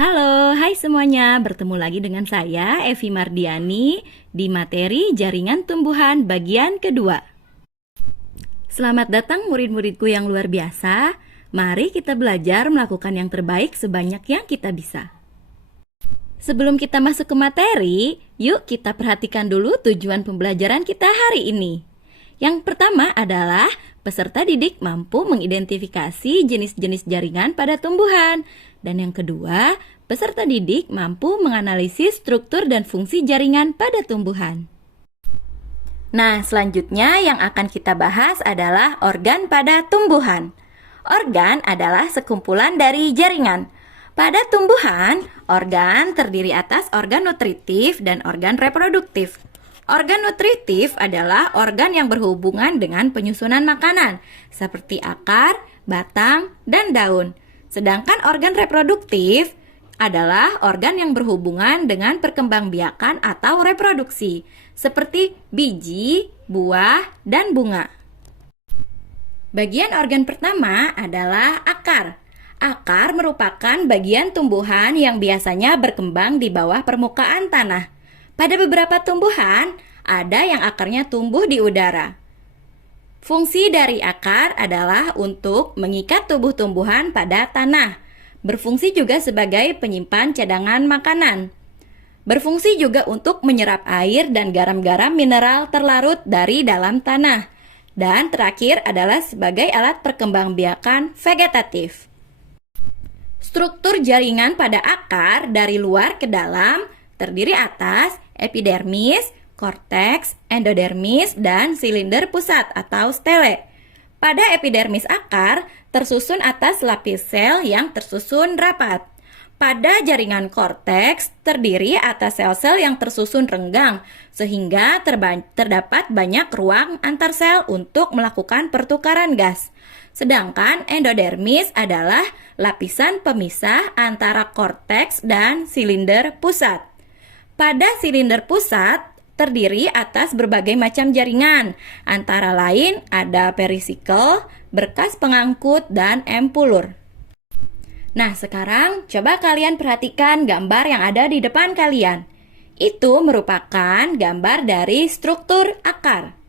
Halo, hai semuanya. Bertemu lagi dengan saya, Evi Mardiani, di materi Jaringan Tumbuhan bagian kedua. Selamat datang murid-muridku yang luar biasa. Mari kita belajar melakukan yang terbaik sebanyak yang kita bisa. Sebelum kita masuk ke materi, yuk kita perhatikan dulu tujuan pembelajaran kita hari ini. Yang pertama adalah peserta didik mampu mengidentifikasi jenis-jenis jaringan pada tumbuhan. Dan yang kedua, peserta didik mampu menganalisis struktur dan fungsi jaringan pada tumbuhan. Nah, selanjutnya yang akan kita bahas adalah organ pada tumbuhan. Organ adalah sekumpulan dari jaringan. Pada tumbuhan, organ terdiri atas organ nutritif dan organ reproduktif. Organ nutritif adalah organ yang berhubungan dengan penyusunan makanan, seperti akar, batang, dan daun. Sedangkan organ reproduktif adalah organ yang berhubungan dengan perkembangbiakan atau reproduksi, seperti biji, buah, dan bunga. Bagian organ pertama adalah akar. Akar merupakan bagian tumbuhan yang biasanya berkembang di bawah permukaan tanah. Pada beberapa tumbuhan, ada yang akarnya tumbuh di udara. Fungsi dari akar adalah untuk mengikat tubuh tumbuhan pada tanah. Berfungsi juga sebagai penyimpan cadangan makanan. Berfungsi juga untuk menyerap air dan garam-garam mineral terlarut dari dalam tanah. Dan terakhir adalah sebagai alat perkembangbiakan vegetatif. Struktur jaringan pada akar dari luar ke dalam terdiri atas epidermis, korteks, endodermis, dan silinder pusat atau stele. Pada epidermis akar tersusun atas lapis sel yang tersusun rapat. Pada jaringan korteks terdiri atas sel-sel yang tersusun renggang sehingga terdapat banyak ruang antar sel untuk melakukan pertukaran gas. Sedangkan endodermis adalah lapisan pemisah antara korteks dan silinder pusat. Pada silinder pusat terdiri atas berbagai macam jaringan, antara lain ada perisikel, berkas pengangkut, dan empulur. Nah, sekarang coba kalian perhatikan gambar yang ada di depan kalian. Itu merupakan gambar dari struktur akar.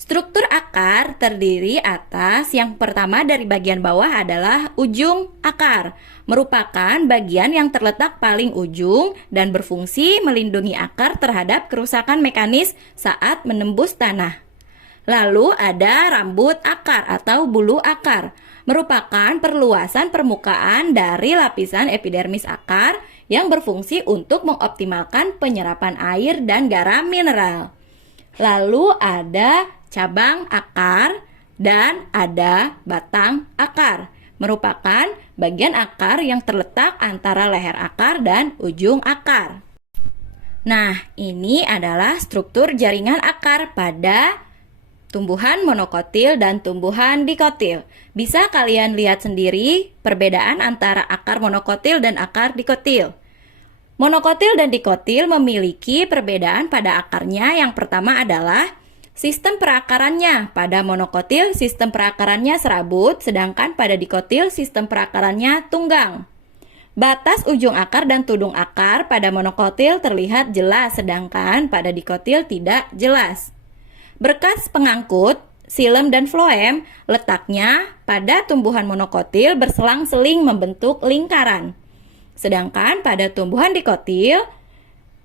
Struktur akar terdiri atas yang pertama dari bagian bawah adalah ujung akar, merupakan bagian yang terletak paling ujung dan berfungsi melindungi akar terhadap kerusakan mekanis saat menembus tanah. Lalu ada rambut akar atau bulu akar, merupakan perluasan permukaan dari lapisan epidermis akar yang berfungsi untuk mengoptimalkan penyerapan air dan garam mineral. Lalu ada cabang akar dan ada batang akar, merupakan bagian akar yang terletak antara leher akar dan ujung akar. Nah, ini adalah struktur jaringan akar pada tumbuhan monokotil dan tumbuhan dikotil. Bisa kalian lihat sendiri perbedaan antara akar monokotil dan akar dikotil. Monokotil dan dikotil memiliki perbedaan pada akarnya. Yang pertama adalah sistem perakarannya. Pada monokotil sistem perakarannya serabut, sedangkan pada dikotil sistem perakarannya tunggang. Batas ujung akar dan tudung akar pada monokotil terlihat jelas, sedangkan pada dikotil tidak jelas. Berkas pengangkut, xilem dan floem letaknya pada tumbuhan monokotil berselang-seling membentuk lingkaran. Sedangkan pada tumbuhan dikotil,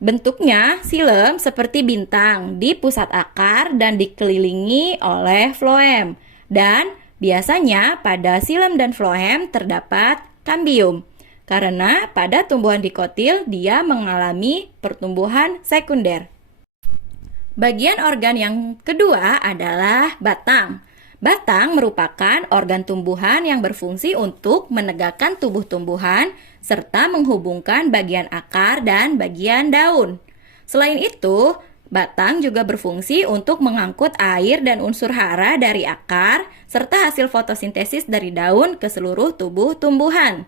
bentuknya xilem seperti bintang di pusat akar dan dikelilingi oleh floem. Dan biasanya pada xilem dan floem terdapat kambium. Karena pada tumbuhan dikotil dia mengalami pertumbuhan sekunder. Bagian organ yang kedua adalah batang. Batang merupakan organ tumbuhan yang berfungsi untuk menegakkan tubuh tumbuhan serta menghubungkan bagian akar dan bagian daun. Selain itu, batang juga berfungsi untuk mengangkut air dan unsur hara dari akar serta hasil fotosintesis dari daun ke seluruh tubuh tumbuhan.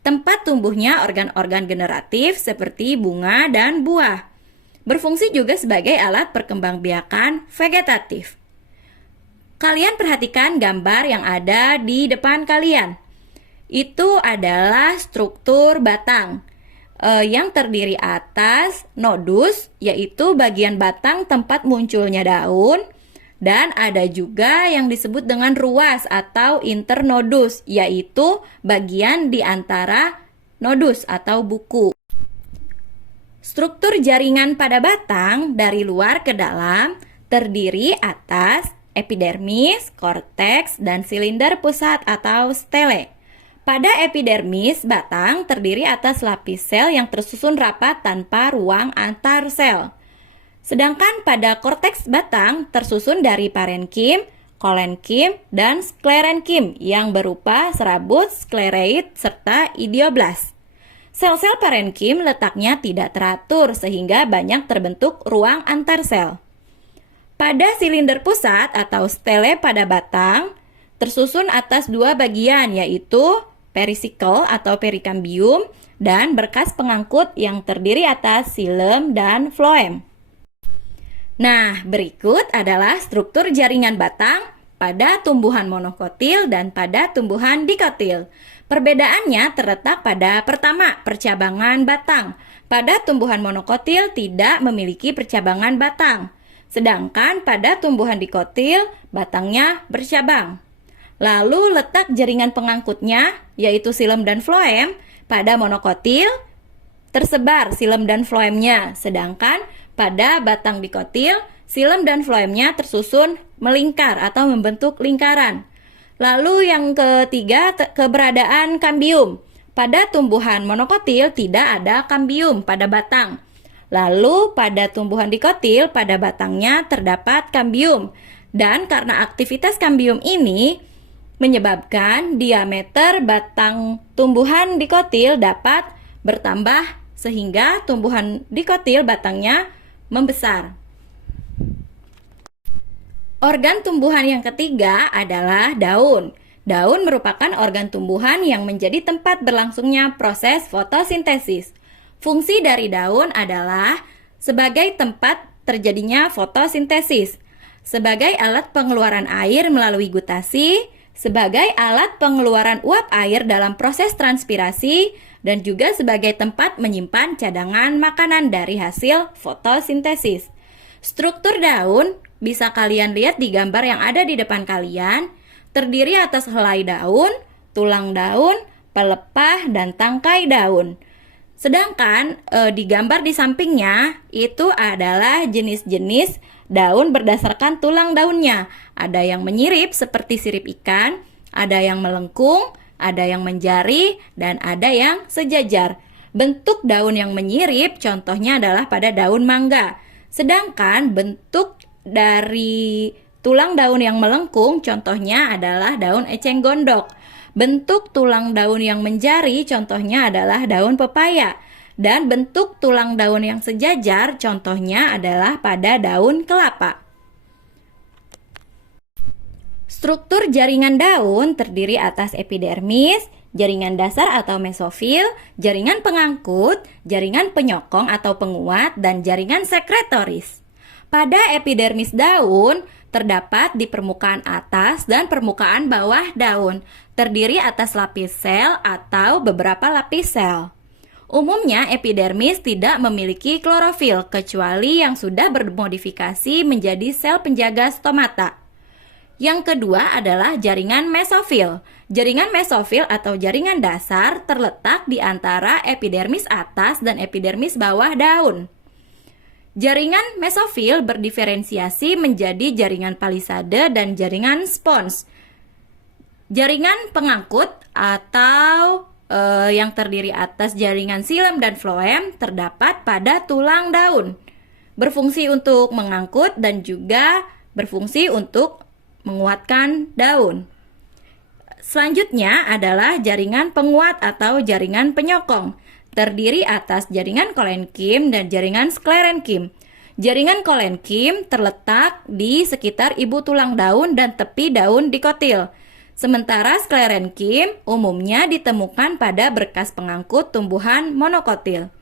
Tempat tumbuhnya organ-organ generatif seperti bunga dan buah. Berfungsi juga sebagai alat perkembangbiakan vegetatif. Kalian perhatikan gambar yang ada di depan kalian. Itu adalah struktur batang. yang terdiri atas nodus, yaitu bagian batang tempat munculnya daun, dan ada juga yang disebut dengan ruas atau internodus, yaitu bagian di antara nodus atau buku. Struktur jaringan pada batang dari luar ke dalam terdiri atas epidermis, korteks, dan silinder pusat atau stele. Pada epidermis, batang terdiri atas lapis sel yang tersusun rapat tanpa ruang antar sel. Sedangkan pada korteks batang tersusun dari parenkim, kolenkim, dan sklerenkim yang berupa serabut, sklereid, serta idioblast. Sel-sel parenkim letaknya tidak teratur sehingga banyak terbentuk ruang antar sel. Pada silinder pusat atau stele pada batang, tersusun atas dua bagian yaitu perisikel atau perikambium dan berkas pengangkut yang terdiri atas silem dan floem. Nah, berikut adalah struktur jaringan batang pada tumbuhan monokotil dan pada tumbuhan dikotil. Perbedaannya terletak pada pertama, percabangan batang. Pada tumbuhan monokotil tidak memiliki percabangan batang, sedangkan pada tumbuhan dikotil batangnya bercabang. Lalu letak jaringan pengangkutnya, yaitu silem dan floem, pada monokotil tersebar silem dan floemnya, sedangkan pada batang dikotil, silem dan floemnya tersusun melingkar atau membentuk lingkaran. Lalu yang ketiga, keberadaan kambium. Pada tumbuhan monokotil tidak ada kambium pada batang. Lalu pada tumbuhan dikotil, pada batangnya terdapat kambium. Dan karena aktivitas kambium ini menyebabkan diameter batang tumbuhan dikotil dapat bertambah sehingga tumbuhan dikotil batangnya membesar. Organ tumbuhan yang ketiga adalah daun. Daun merupakan organ tumbuhan yang menjadi tempat berlangsungnya proses fotosintesis. Fungsi dari daun adalah sebagai tempat terjadinya fotosintesis, sebagai alat pengeluaran air melalui gutasi, sebagai alat pengeluaran uap air dalam proses transpirasi, dan juga sebagai tempat menyimpan cadangan makanan dari hasil fotosintesis. Struktur daun bisa kalian lihat di gambar yang ada di depan kalian, terdiri atas helai daun, tulang daun, pelepah, dan tangkai daun. Sedangkan di gambar di sampingnya itu adalah jenis-jenis daun berdasarkan tulang daunnya. Ada yang menyirip seperti sirip ikan, ada yang melengkung, ada yang menjari, dan ada yang sejajar. Bentuk daun yang menyirip contohnya adalah pada daun mangga. Sedangkan bentuk dari tulang daun yang melengkung contohnya adalah daun eceng gondok. Bentuk tulang daun yang menjari contohnya adalah daun pepaya. Dan bentuk tulang daun yang sejajar contohnya adalah pada daun kelapa. Struktur jaringan daun terdiri atas epidermis, jaringan dasar atau mesofil, jaringan pengangkut, jaringan penyokong atau penguat, dan jaringan sekretoris. Pada epidermis daun terdapat di permukaan atas dan permukaan bawah daun, terdiri atas lapis sel atau beberapa lapis sel. Umumnya epidermis tidak memiliki klorofil kecuali yang sudah bermodifikasi menjadi sel penjaga stomata. Yang kedua adalah jaringan mesofil. Jaringan mesofil atau jaringan dasar terletak di antara epidermis atas dan epidermis bawah daun. Jaringan mesofil berdiferensiasi menjadi jaringan palisade dan jaringan spons. Jaringan pengangkut atau yang terdiri atas jaringan silem dan floem terdapat pada tulang daun. Berfungsi untuk mengangkut dan juga berfungsi untuk menguatkan daun. Selanjutnya adalah jaringan penguat atau jaringan penyokong. Terdiri atas jaringan kolenkim dan jaringan sklerenkim. Jaringan kolenkim terletak di sekitar ibu tulang daun dan tepi daun dikotil. Sementara sklerenkim umumnya ditemukan pada berkas pengangkut tumbuhan monokotil.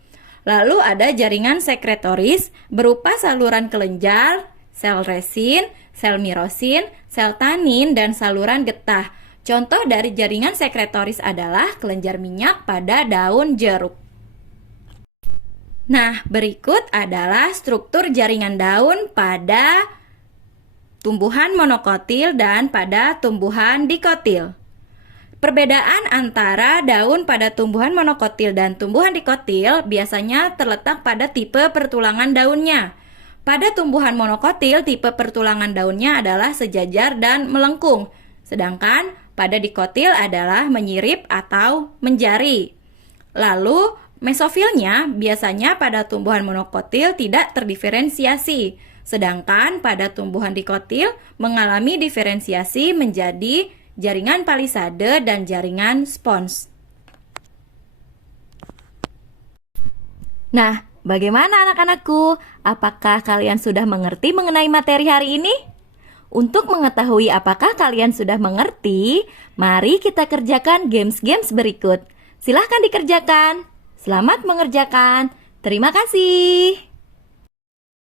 Lalu ada jaringan sekretoris berupa saluran kelenjar, sel resin, sel mirosin, sel tanin, dan saluran getah. Contoh dari jaringan sekretoris adalah kelenjar minyak pada daun jeruk. Nah, berikut adalah struktur jaringan daun pada tumbuhan monokotil dan pada tumbuhan dikotil. Perbedaan antara daun pada tumbuhan monokotil dan tumbuhan dikotil biasanya terletak pada tipe pertulangan daunnya. Pada tumbuhan monokotil, tipe pertulangan daunnya adalah sejajar dan melengkung, sedangkan pada dikotil adalah menyirip atau menjari. Lalu, mesofilnya biasanya pada tumbuhan monokotil tidak terdiferensiasi, sedangkan pada tumbuhan dikotil mengalami diferensiasi menjadi jaringan palisade dan jaringan spons. Nah, bagaimana anak-anakku? Apakah kalian sudah mengerti mengenai materi hari ini? Untuk mengetahui apakah kalian sudah mengerti, mari kita kerjakan games-games berikut. Silahkan dikerjakan. Selamat mengerjakan. Terima kasih.